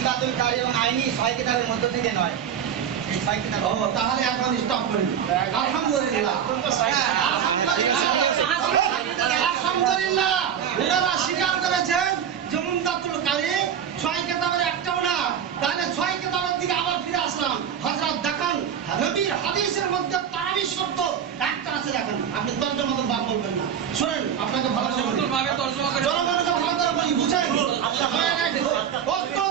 জুমদাতুল কারি এবং আইনি ছয় কিতাবের মধ্য থেকে নয়। তাহলে এখন স্টপ করি আলহামদুলিল্লাহ। আলহামদুলিল্লাহ। ওনারা স্বীকার করেছেন যেমন দাতুল কারি ছয় কেতাবের একটাও না। তাহলে ছয় কেতাবের দিকে আবার ফিরে আসলাম। হযরত দেখান নবীর হাদিসের মধ্যে তারাবি শব্দ একটা আছে দেখেন। আপনি তর্জমা তো বাদ বলবেন না। শুনেন আপনাকে ভালো করে বলি। ভাবে তর্জমা করে জনগণকে ভালো করে বলি বুঝেন উত্তর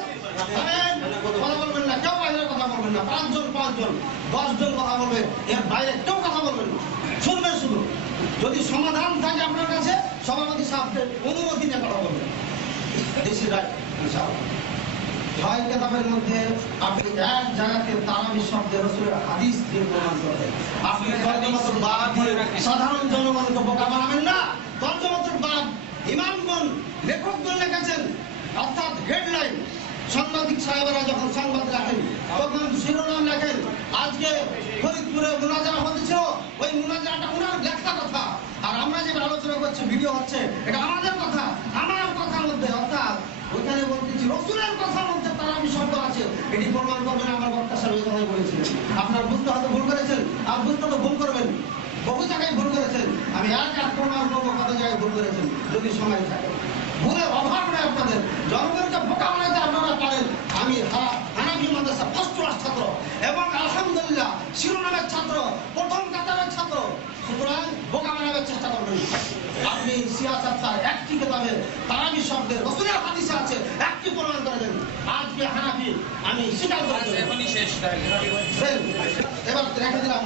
শুনেন, কথা বলবেন না কেউ বাইরে কথা বলবেন না পাঁচজন পাঁচজন দশজন কথা বলবে এর বাইরে কেউ কথা বলবেন না। শুনবেন শুধু। যদি সমাধান থাকে আপনার কাছে সভাপতি সাহেবের অনুমতি নিয়ে কথা বলবেন। দেশি ছয় কেতাবের মধ্যে আপনি এক জায়গাতে তারাবি শব্দে রসুলের হাদিস দিয়ে প্রমাণ করবেন আপনি তর্জমাতুল বাদ দিয়ে সাধারণ জনগণকে বোকা বানাবেন না। তর্জমাতুল বাদ ইমামগণ লেখকগণ লিখেছেন। অর্থাৎ হেডলাইন সাংবাদিক সাহেবেরা যখন সংবাদ রাখেন, তখন শিরোনাম লেখেন আজকে ফরিদপুরে মুনাজারা হতেছিল ওই মুনাজারাটা ওনার লেখা কথা। আর আমরা যেটা আলোচনা করছি, ভিডিও হচ্ছে, এটা আমাদের কথা, আমার কথার মধ্যে, অর্থাৎ ওইখানে বলতেছি, রসুলের কথার মধ্যে তারাবি শব্দ আছে। এটি প্রমাণ করবেন, আমার বক্তা সাহেব এই কথাই আপনার বুঝতে হয়তো ভুল করেছেন, আর বুঝতে তো ভুল করবেন। বহু জায়গায় ভুল করেছেন। আমি এক এক প্রমাণ করব কত জায়গায় ভুল করেছেন, যদি সময় থাকে ভুলের অভাব নেই আপনাদের জনগণকে বোকা বানাইতে আপনারা পারেন আমি হা- হানাফি মাদ্রাসা ফার্স্ট ক্লাস ছাত্র এবং আলহামদুলিল্লাহ শিরোনামের ছাত্র প্রথম কাতারের ছাত্র। সুতরাং বোকা বানাবার চেষ্টা করবেন। আপনি সিয়াসাত তার একটি কেতাবের তারাবি শব্দের রসুলের হাদিসে আছে একটি প্রমাণ করে দেন। আজকে হানাফি আমি স্বীকার করে তাহলে এবার রেখে দিলাম